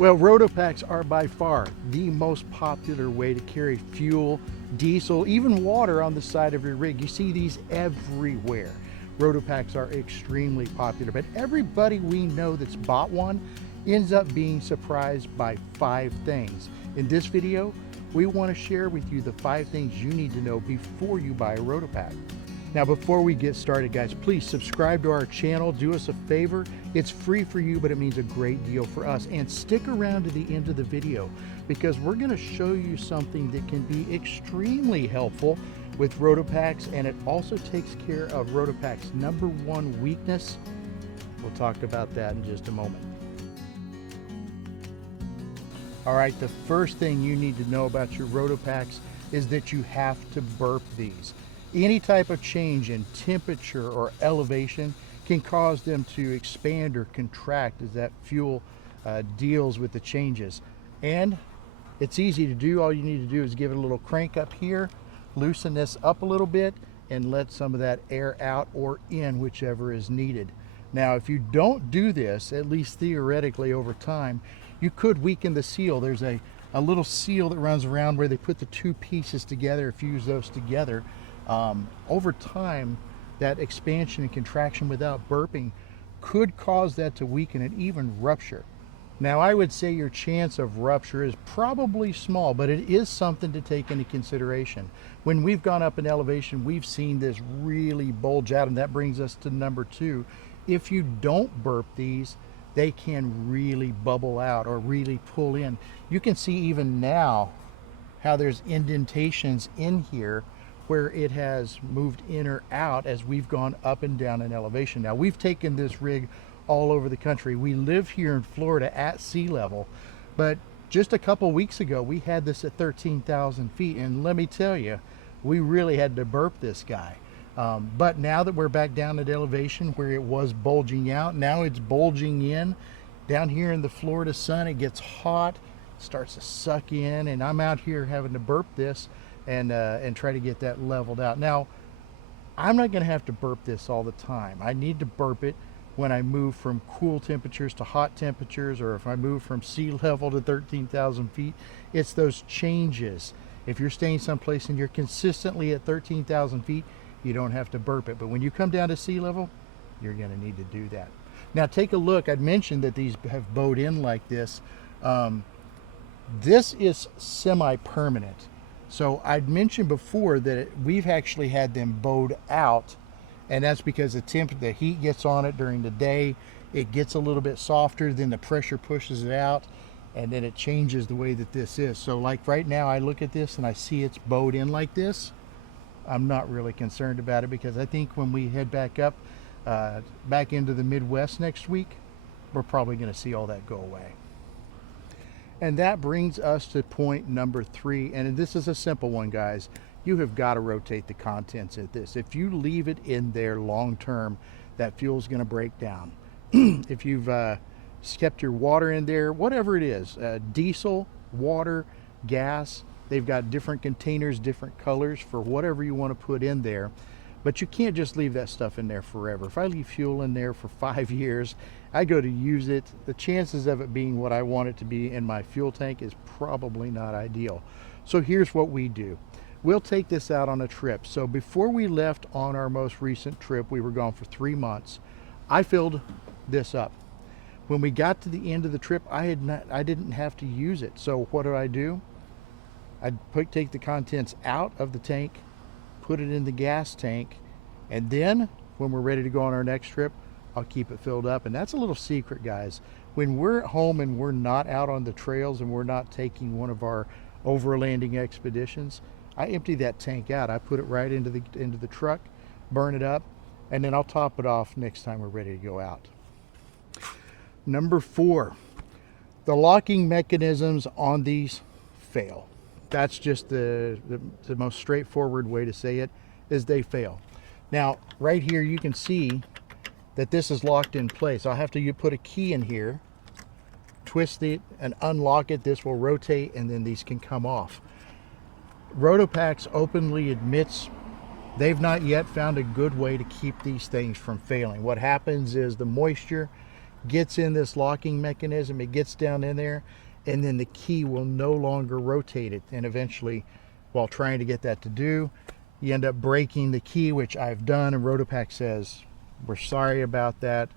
Well, Rotopax are by far the most popular way to carry fuel, diesel, even water on the side of your rig. You see these everywhere. Rotopax are extremely popular, but everybody we know that's bought one ends up being surprised by 5 things. In this video, we want to share with you the 5 things you need to know before you buy a Rotopax. Now, before we get started, guys, please subscribe to our channel. Do us a favor. It's free for you, but it means a great deal for us. And stick around to the end of the video because we're going to show you something that can be extremely helpful with Rotopax, and it also takes care of Rotopax's #1 weakness. We'll talk about that in just a moment. All right, the first thing you need to know about your Rotopax is that you have to burp these. Any type of change in temperature or elevation can cause them to expand or contract as that fuel deals with the changes. And it's easy to do. All you need to do is give it a little crank up here, loosen this up a little bit, and let some of that air out or in, whichever is needed. Now, if you don't do this, at least theoretically over time, you could weaken the seal. There's a little seal that runs around where they put the 2 pieces together, fuse those together. Over time, that expansion and contraction without burping could cause that to weaken and even rupture. Now, I would say your chance of rupture is probably small, but it is something to take into consideration. When we've gone up in elevation, we've seen this really bulge out, and that brings us to number 2. If you don't burp these, they can really bubble out or really pull in. You can see even now how there's indentations in here where it has moved in or out as we've gone up and down in elevation. Now, we've taken this rig all over the country. We live here in Florida at sea level, but just a couple weeks ago, we had this at 13,000 feet, and let me tell you, we really had to burp this guy. But now that we're back down at elevation where it was bulging out, now it's bulging in. Down here in the Florida sun, it gets hot, starts to suck in, and I'm out here having to burp this and try to get that leveled out. Now, I'm not going to have to burp this all the time. I need to burp it when I move from cool temperatures to hot temperatures, or if I move from sea level to 13,000 feet. It's those changes. If you're staying someplace and you're consistently at 13,000 feet, you don't have to burp it. But when you come down to sea level, you're going to need to do that. Now, take a look. I'd mentioned that these have bowed in like this. This is semi-permanent. So I'd mentioned before that we've actually had them bowed out, and that's because the heat gets on it during the day. It gets a little bit softer, then the pressure pushes it out, and then it changes the way that this is. So like right now, I look at this and I see it's bowed in like this. I'm not really concerned about it because I think when we head back up, back into the Midwest next week, we're probably going to see all that go away. And that brings us to point number 3, and this is a simple one, guys. You have got to rotate the contents of this. If you leave it in there long term, that fuel's going to break down. If you've kept your water in there, whatever it is, diesel, water, gas, they've got different containers, different colors for whatever you want to put in there. But you can't just leave that stuff in there forever. If I leave fuel in there for 5 years, I go to use it, the chances of it being what I want it to be in my fuel tank is probably not ideal. So here's what we do. We'll take this out on a trip. So before we left on our most recent trip, we were gone for 3 months, I filled this up. When we got to the end of the trip, I didn't have to use it. So what do? I'd take the contents out of the tank, put it in the gas tank, and then when we're ready to go on our next trip, I'll keep it filled up. And that's a little secret, guys. When we're at home and we're not out on the trails and we're not taking one of our overlanding expeditions, I empty that tank out. I put it right into the truck, burn it up, and then I'll top it off next time we're ready to go out. Number 4, the locking mechanisms on these fail. That's just the most straightforward way to say it, is they fail. Now, right here you can see that this is locked in place. I'll have to put a key in here, twist it and unlock it. This will rotate and then these can come off. Rotopax openly admits they've not yet found a good way to keep these things from failing. What happens is the moisture gets in this locking mechanism, it gets down in there, and then the key will no longer rotate it. And eventually, while trying to get that to do, you end up breaking the key, which I've done, and Rotopax says, we're sorry about that.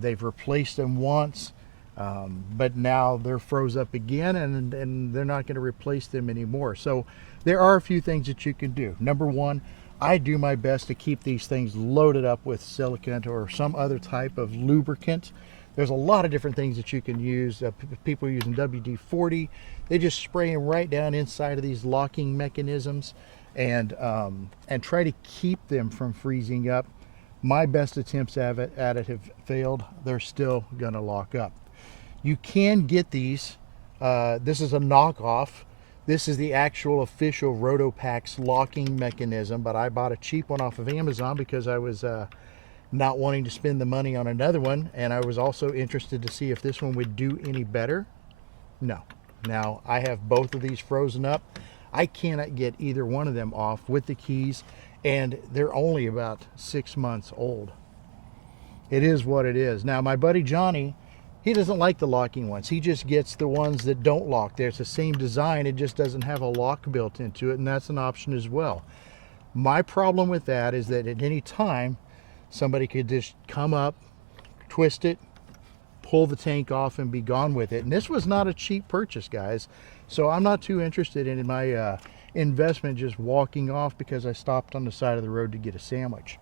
They've replaced them once, but now they're froze up again, and they're not going to replace them anymore. So there are a few things that you can do. Number one, I do my best to keep these things loaded up with silicone or some other type of lubricant. There's a lot of different things that you can use. People are using WD-40. They just spray them right down inside of these locking mechanisms and try to keep them from freezing up. My best attempts at it have failed. They're still going to lock up. You can get these. This is a knockoff. This is the actual official Rotopax locking mechanism, but I bought a cheap one off of Amazon because I was not wanting to spend the money on another one, and I was also interested to see if this one would do any better. No. Now, I have both of these frozen up. I cannot get either one of them off with the keys, and they're only about 6 months old. It is what it is. Now, my buddy Johnny, he doesn't like the locking ones. He just gets the ones that don't lock. There's the same design, it just doesn't have a lock built into it, and that's an option as well. My problem with that is that at any time, somebody could just come up, twist it, pull the tank off, and be gone with it. And this was not a cheap purchase, guys. So I'm not too interested in my investment just walking off because I stopped on the side of the road to get a sandwich.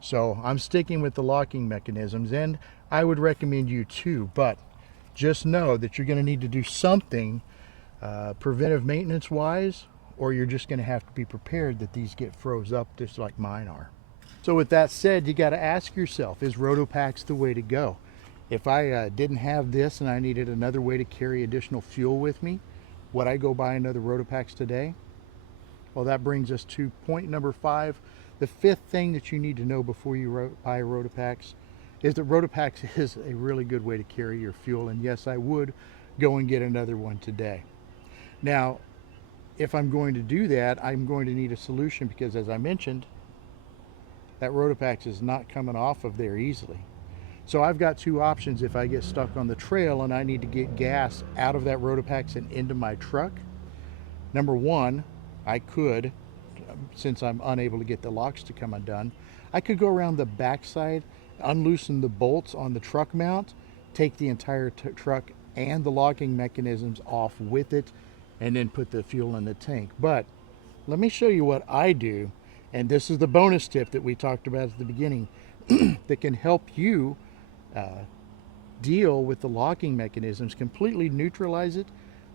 So I'm sticking with the locking mechanisms, and I would recommend you too. But just know that you're going to need to do something preventive maintenance wise, or you're just going to have to be prepared that these get froze up just like mine are. So with that said, you got to ask yourself, is Rotopax the way to go? If I didn't have this and I needed another way to carry additional fuel with me, would I go buy another Rotopax today? Well, that brings us to point number 5. The 5th thing that you need to know before you buy a Rotopax is that Rotopax is a really good way to carry your fuel. And yes, I would go and get another one today. Now, if I'm going to do that, I'm going to need a solution because, as I mentioned, that Rotopax is not coming off of there easily. So I've got 2 options if I get stuck on the trail and I need to get gas out of that Rotopax and into my truck. Number 1, I could, since I'm unable to get the locks to come undone, I could go around the backside, unloosen the bolts on the truck mount, take the entire truck and the locking mechanisms off with it, and then put the fuel in the tank. But let me show you what I do, and this is the bonus tip that we talked about at the beginning that can help you deal with the locking mechanisms, completely neutralize it.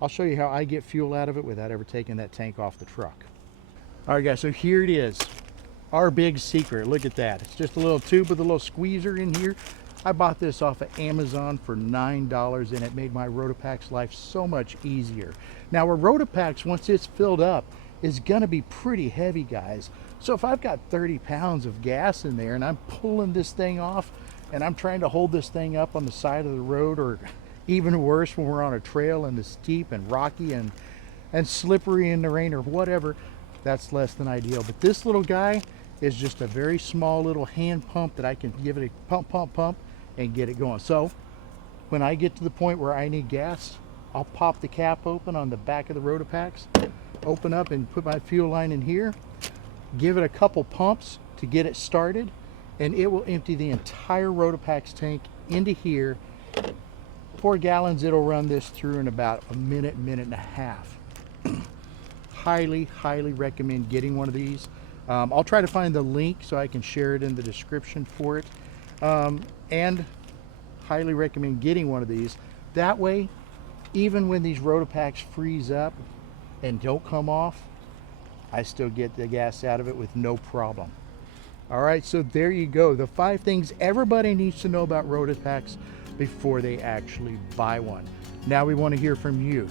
I'll show you how I get fuel out of it without ever taking that tank off the truck. All right, guys, so here it is, our big secret. Look at that. It's just a little tube with a little squeezer in here. I bought this off of Amazon for $9, and it made my Rotopax life so much easier. Now, a Rotopax, once it's filled up, is gonna be pretty heavy, guys. So if I've got 30 pounds of gas in there and I'm pulling this thing off and I'm trying to hold this thing up on the side of the road, or even worse when we're on a trail and it's steep and rocky and slippery in the rain or whatever, that's less than ideal. But this little guy is just a very small little hand pump that I can give it a pump and get it going. So when I get to the point where I need gas, I'll pop the cap open on the back of the Rotopax, open up and put my fuel line in here, give it a couple pumps to get it started, and it will empty the entire Rotopax tank into here. 4 gallons, it'll run this through in about a minute and a half. Highly recommend getting one of these. I'll try to find the link so I can share it in the description for it. And highly recommend getting one of these. That way, even when these Rotopax freeze up and don't come off, I still get the gas out of it with no problem. All right, so there you go. The 5 things everybody needs to know about Rotopax before they actually buy one. Now we want to hear from you.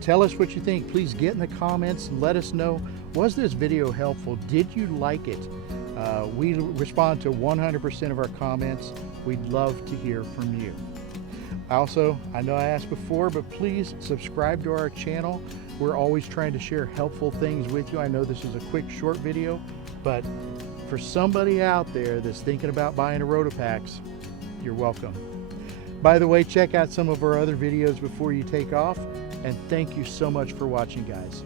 Tell us what you think. Please get in the comments and let us know, was this video helpful? Did you like it? We respond to 100% of our comments. We'd love to hear from you. Also, I know I asked before, but please subscribe to our channel. We're always trying to share helpful things with you. I know this is a quick, short video, but for somebody out there that's thinking about buying a Rotopax, you're welcome. By the way, check out some of our other videos before you take off, and thank you so much for watching, guys.